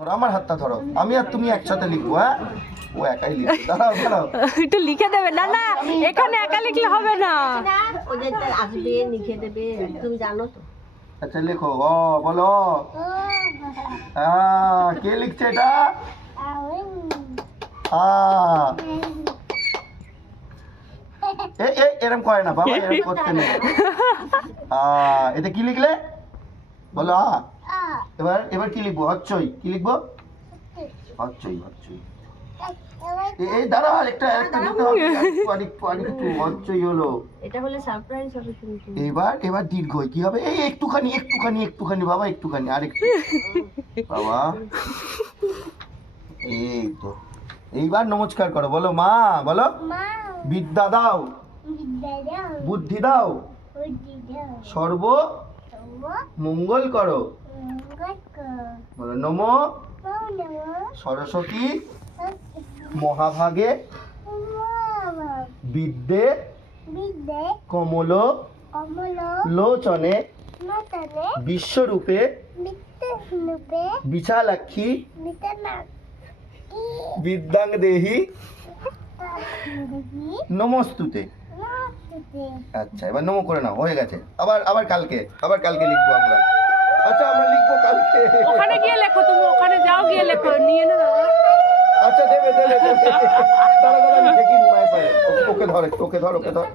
ধরো আমার হাতটা ধরো, আমি আর তুমি একসাথে লিখবো। হ্যাঁ, ও একাই লিখবে। দাঁড়াও দাঁড়াও, একটু লিখে দেবে। না না, এখানে একা লিখলে হবে না। ওদের আসবে লিখে দেবে, তুমি জানো তো। আচ্ছা লেখো। ও বলো। কে লিখছে এটা? এরম করে না বাবা, এরম করতে নেই। এটা কি লিখলে বলো? এবার এবার কি লিখবো? হচ্ছই। কি লিখবো? হচ্ছই হচ্ছই। এই দাঁড়া, আরেকটা দিতে হবে। আরেকটু হচ্ছই হলো। এটা হলে সারপ্রাইজ হবে কিন্তু। এবার এবার দীর্ঘই কি হবে? এই একটুখানি একটুখানি একটুখানি বাবা, একটুখানি আরেকটু বাবা। এই তো, এইবার নমস্কার করো। বলো মা, বলো। বিদ্যা দাও, বুদ্ধি দাও, সর্ব মঙ্গল করো। বলো নমো সরস্বতী মহাভাগে বিদ্যে কমল লোচনে বিশ্বরূপে বিশালাক্ষী বিদ্যাং দেহি নমস্তুতে। আচ্ছা, এবার নমো করে নাও, হয়ে গেছে। আবার আবার কালকে লিখবো আমরা। আচ্ছা আমরা লিখবো কালকে। ওখানে গিয়ে লেখো, তুমি ওখানে যাও, গিয়ে লেখো, নিয়ে না। আচ্ছা দেবে দেবে দেবে। দাঁড়া দাঁড়া, আমি দেখি মায়ের পায়ে। ওকে ধর ওকে ধর ওকে ধর।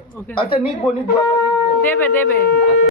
আচ্ছা লিখবো আমরা লিখবো। দেবে দেবে।